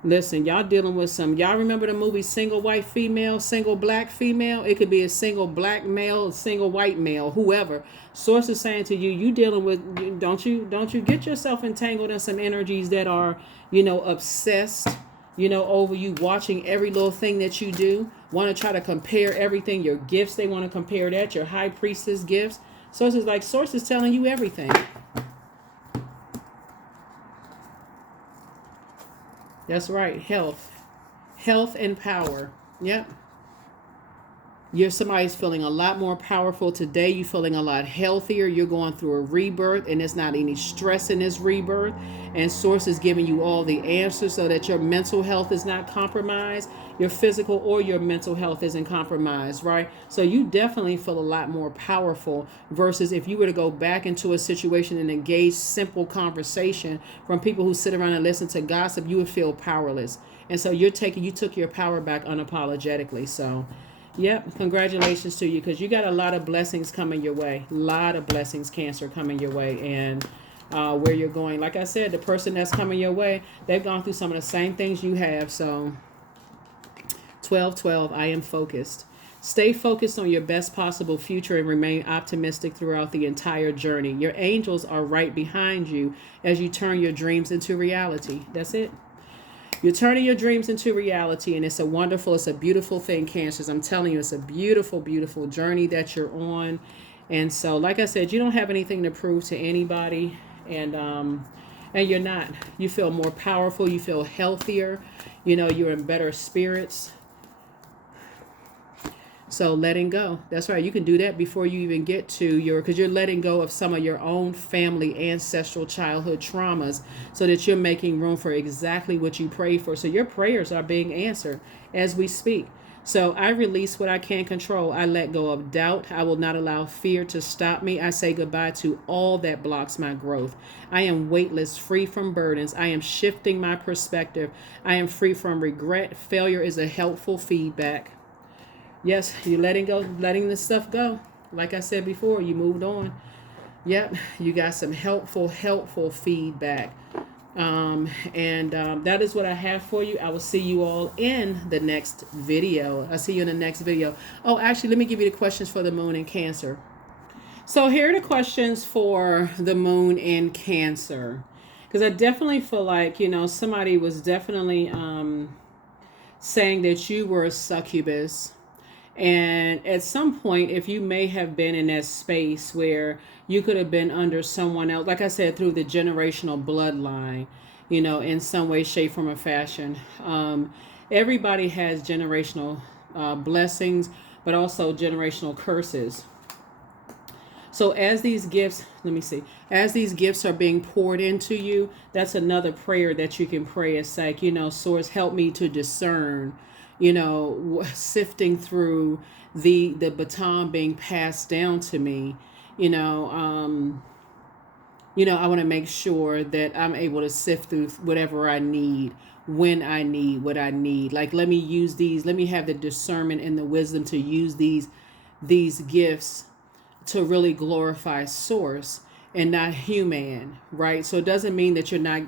Listen, y'all dealing with y'all remember the movie Single White Female, Single Black Female? It could be a single black male, single white male, whoever. Source is saying to you, you dealing with, don't you get yourself entangled in some energies that are, obsessed, over you watching every little thing that you do. Want to try to compare everything, your gifts, they want to compare that, your high priestess gifts. Source is telling you everything. That's right. Health and power. Yep. Somebody's feeling a lot more powerful today. You're feeling a lot healthier. You're going through a rebirth and there's not any stress in this rebirth. And source is giving you all the answers so that your mental health is not compromised. Your physical or your mental health isn't compromised, right? So you definitely feel a lot more powerful versus if you were to go back into a situation and engage simple conversation from people who sit around and listen to gossip, you would feel powerless. And so you took your power back unapologetically. So yep, congratulations to you, because you got a lot of blessings coming your way. A lot of blessings, Cancer, coming your way. And where you're going, like I said, the person that's coming your way, they've gone through some of the same things you have. So 12, I am focused. Stay focused on your best possible future and remain optimistic throughout the entire journey. Your angels are right behind you as you turn your dreams into reality. That's it. You're turning your dreams into reality, and it's a beautiful thing, Cancers. I'm telling you, it's a beautiful, beautiful journey that you're on. And so, like I said, you don't have anything to prove to anybody, and you're not. You feel more powerful. You feel healthier. You're in better spirits. So letting go. That's right. You can do that before you even get to because you're letting go of some of your own family, ancestral childhood traumas so that you're making room for exactly what you pray for. So your prayers are being answered as we speak. So I release what I can't control. I let go of doubt. I will not allow fear to stop me. I say goodbye to all that blocks my growth. I am weightless, free from burdens. I am shifting my perspective. I am free from regret. Failure is a helpful feedback. Yes, you're letting go, letting this stuff go. Like I said before, you moved on. Yep, you got some helpful feedback. That is what I have for you. I will see you all in the next video. I'll see you in the next video. Oh, actually, let me give you the questions for the moon in Cancer. So here are the questions for the moon in Cancer. Because I definitely feel like, somebody was definitely saying that you were a succubus. And at some point, if you may have been in that space where you could have been under someone else, like I said, through the generational bloodline, in some way, shape, form, or fashion. Everybody has generational blessings, but also generational curses. So as these gifts, as these gifts are being poured into you, that's another prayer that you can pray. It's like, Source, help me to discern, sifting through the baton being passed down to me. I want to make sure that I'm able to sift through whatever I need, when I need what I need. Like, let me have the discernment and the wisdom to use these gifts to really glorify Source and not human, right? So it doesn't mean that you're not,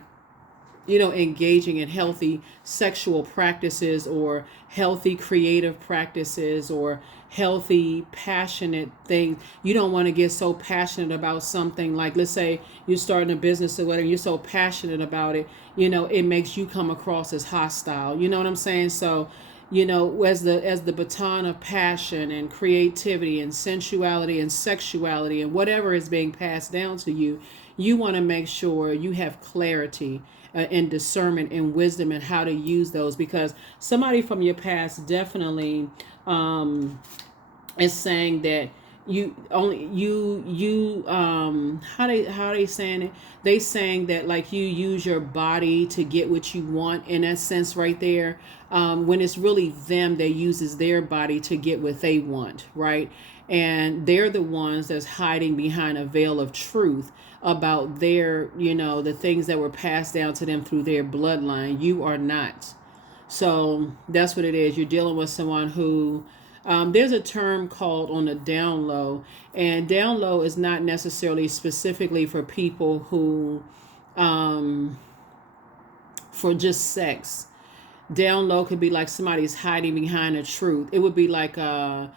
engaging in healthy sexual practices or healthy creative practices or healthy passionate things. You don't want to get so passionate about something, like, let's say you're starting a business or whatever, you're so passionate about it, it makes you come across as hostile. You know what I'm saying? So, as the baton of passion and creativity and sensuality and sexuality and whatever is being passed down to you, you want to make sure you have clarity and discernment and wisdom and how to use those, because somebody from your past definitely is saying that how they saying it? They saying that, like, you use your body to get what you want, in that sense right there, when it's really them that uses their body to get what they want, right? And they're the ones that's hiding behind a veil of truth about their, the things that were passed down to them through their bloodline. You are not. So that's what it is. You're dealing with someone who, there's a term called on the down low, and down low is not necessarily specifically for people who, for just sex. Down low could be like somebody's hiding behind the truth. It would be like, they're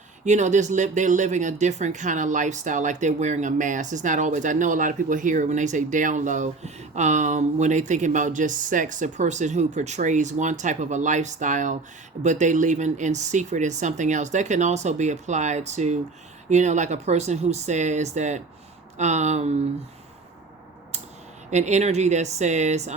living a different kind of lifestyle, like they're wearing a mask. It's not always, I know a lot of people hear it when they say down low, when they thinking about just sex, a person who portrays one type of a lifestyle, but they live in secret in something else. That can also be applied to, like a person who says that, an energy that says,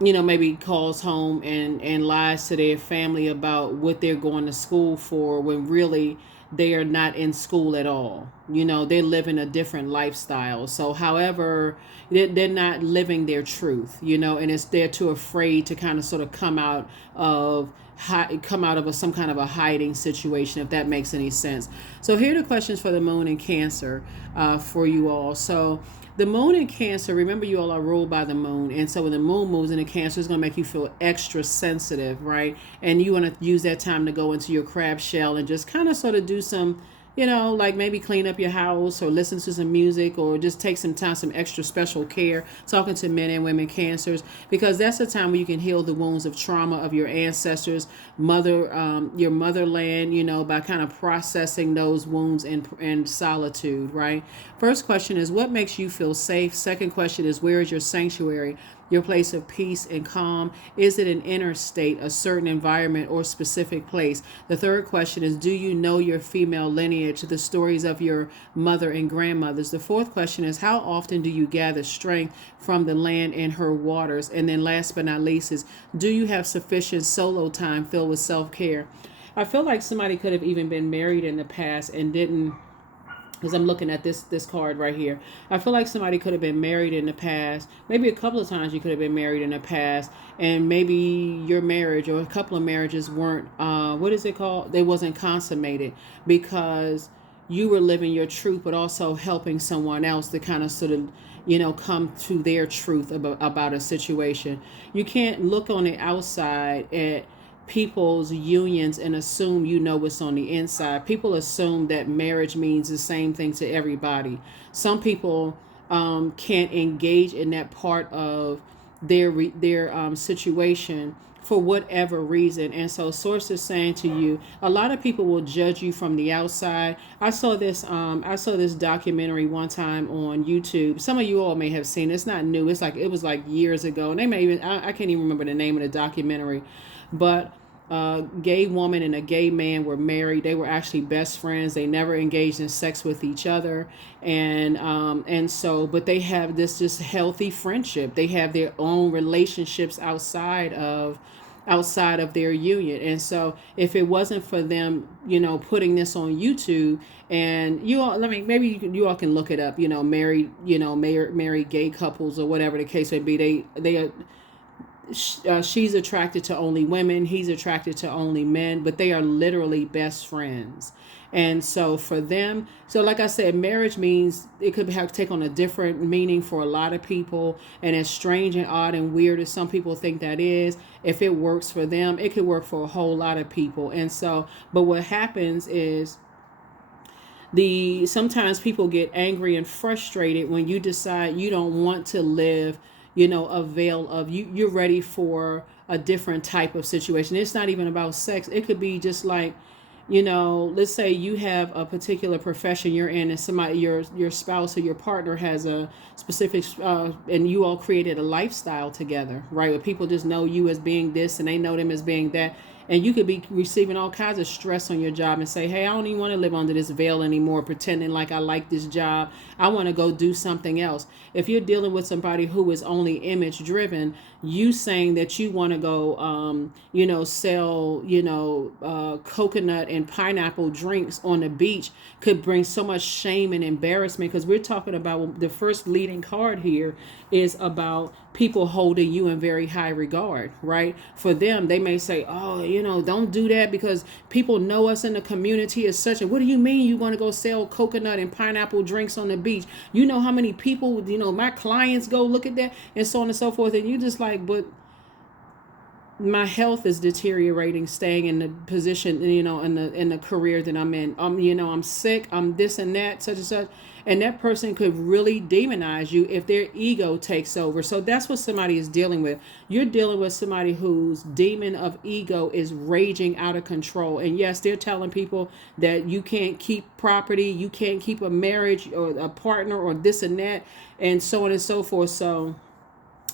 maybe calls home and lies to their family about what they're going to school for, when really they are not in school at all. They're living a different lifestyle. So however, they're not living their truth, and they're too afraid to kind of sort of come out of some kind of a hiding situation, if that makes any sense. So here are the questions for the moon in Cancer for you all. So the moon in Cancer, remember, you all are ruled by the moon. And so when the moon moves into Cancer, it's going to make you feel extra sensitive, right? And you want to use that time to go into your crab shell and just kind of sort of do some, like maybe clean up your house or listen to some music, or just take some time, some extra special care, talking to men and women Cancers, because that's the time where you can heal the wounds of trauma of your ancestors, your motherland, by kind of processing those wounds in solitude, right? First question is, what makes you feel safe? Second question is, where is your sanctuary, your place of peace and calm? Is it an inner state, a certain environment, or specific place? The third question is, do you know your female lineage, the stories of your mother and grandmothers? The fourth question is, how often do you gather strength from the land and her waters? And then last but not least is, do you have sufficient solo time filled with self-care? I feel like somebody could have even been married in the past and didn't As I'm looking at this card right here, I feel like somebody could have been married in the past. Maybe a couple of times you could have been married in the past, and maybe your marriage or a couple of marriages weren't what is it called? They wasn't consummated because you were living your truth, but also helping someone else to kind of sort of come to their truth about a situation. You can't look on the outside at people's unions and assume what's on the inside. People assume that marriage means the same thing to everybody. Some people can't engage in that part of their situation for whatever reason. And so source is saying to you, a lot of people will judge you from the outside. I saw this documentary one time on YouTube. Some of you all may have seen it. It's not new. It was like years ago, and they may even I can't even remember the name of the documentary. But a gay woman and a gay man were married. They were actually best friends. They never engaged in sex with each other, and so, but they have this just healthy friendship. They have their own relationships outside of their union. And so if it wasn't for them putting this on YouTube, and you all, maybe you all can look it up, married gay couples or whatever the case may be. They are, she's attracted to only women, he's attracted to only men, but they are literally best friends. And so for them, so like I said, marriage means, it could have take on a different meaning for a lot of people. And as strange and odd and weird as some people think that is, if it works for them, it could work for a whole lot of people. And so, but what happens is, sometimes people get angry and frustrated when you decide you don't want to live a veil of you're ready for a different type of situation. It's not even about sex. It could be just like, let's say you have a particular profession you're in, and somebody, your spouse or your partner has a specific and you all created a lifestyle together, right? Where people just know you as being this and they know them as being that. And you could be receiving all kinds of stress on your job and say, hey, I don't even want to live under this veil anymore, pretending like I like this job. I want to go do something else. If you're dealing with somebody who is only image driven, you saying that you want to go, sell, coconut and pineapple drinks on the beach could bring so much shame and embarrassment, because we're talking about, the first leading card here is about people holding you in very high regard, right? For them, they may say, oh, don't do that because people know us in the community as such. And what do you mean you want to go sell coconut and pineapple drinks on the beach? You know how many people, my clients go look at that, and so on and so forth. And you just like, but my health is deteriorating, staying in the position, in the career that I'm in. I'm sick, I'm this and that, such and such. And that person could really demonize you if their ego takes over. So that's what somebody is dealing with. You're dealing with somebody whose demon of ego is raging out of control. And yes, they're telling people that you can't keep property, you can't keep a marriage or a partner or this and that, and so on and so forth. So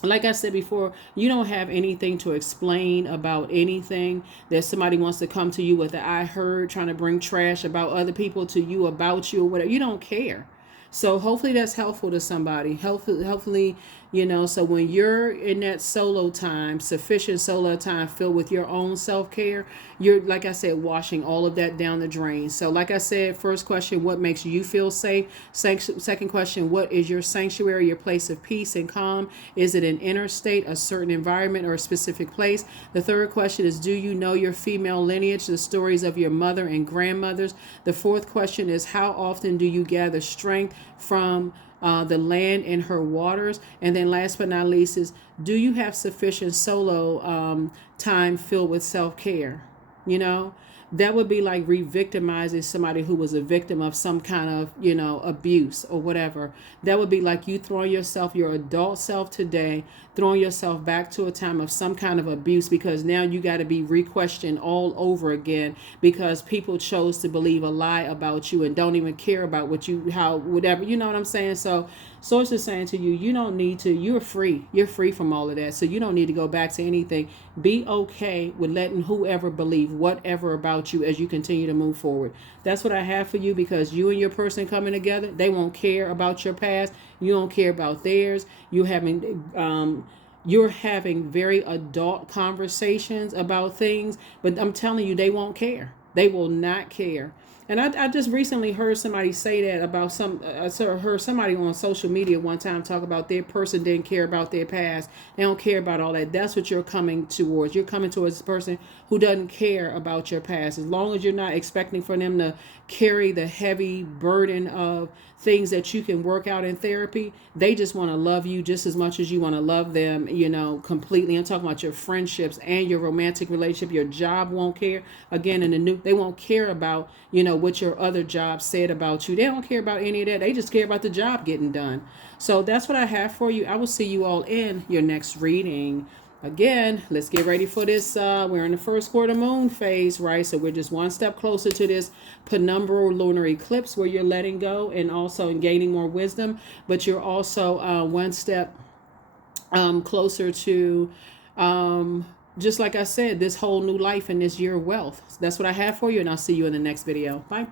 like I said before, you don't have anything to explain about anything. That somebody wants to come to you with the I heard, trying to bring trash about other people to you, about you or whatever. You don't care. So hopefully that's helpful to somebody. Hopefully, so when you're in that solo time, sufficient solo time filled with your own self-care, you're, like I said, washing all of that down the drain. So like I said, first question, what makes you feel safe? Second question, what is your sanctuary, your place of peace and calm? Is it an inner state, a certain environment, or a specific place? The third question is, do you know your female lineage, the stories of your mother and grandmothers? The fourth question is, how often do you gather strength from the land and her waters? And then last but not least is, do you have sufficient solo time filled with self-care? That would be like re-victimizing somebody who was a victim of some kind of, abuse or whatever. That would be like you throwing yourself, your adult self today, throwing yourself back to a time of some kind of abuse, because now you got to be re-questioned all over again because people chose to believe a lie about you and don't even care about whatever, you know what I'm saying? So Source is saying to you, you don't need to, you're free from all of that. So you don't need to go back to anything. Be okay with letting whoever believe whatever about you as you continue to move forward. That's what I have for you, because you and your person coming together, they won't care about your past. You don't care about theirs. You're having very adult conversations about things, but I'm telling you, they won't care. They will not care. And I just recently heard somebody say that about heard somebody on social media one time talk about their person didn't care about their past. They don't care about all that. That's what you're coming towards. You're coming towards a person who doesn't care about your past. As long as you're not expecting for them to carry the heavy burden of things that you can work out in therapy, they just want to love you just as much as you want to love them, completely. I'm talking about your friendships and your romantic relationship. Your job won't care. Again, they won't care about, what your other job said about you. They don't care about any of that. They just care about the job getting done. So that's what I have for you. I will see you all in your next reading. Again, let's get ready for this. We're in the first quarter moon phase, right? So we're just one step closer to this penumbral lunar eclipse where you're letting go and also gaining more wisdom. But you're also one step closer to, just like I said, this whole new life and this year of wealth. That's what I have for you, and I'll see you in the next video. Bye.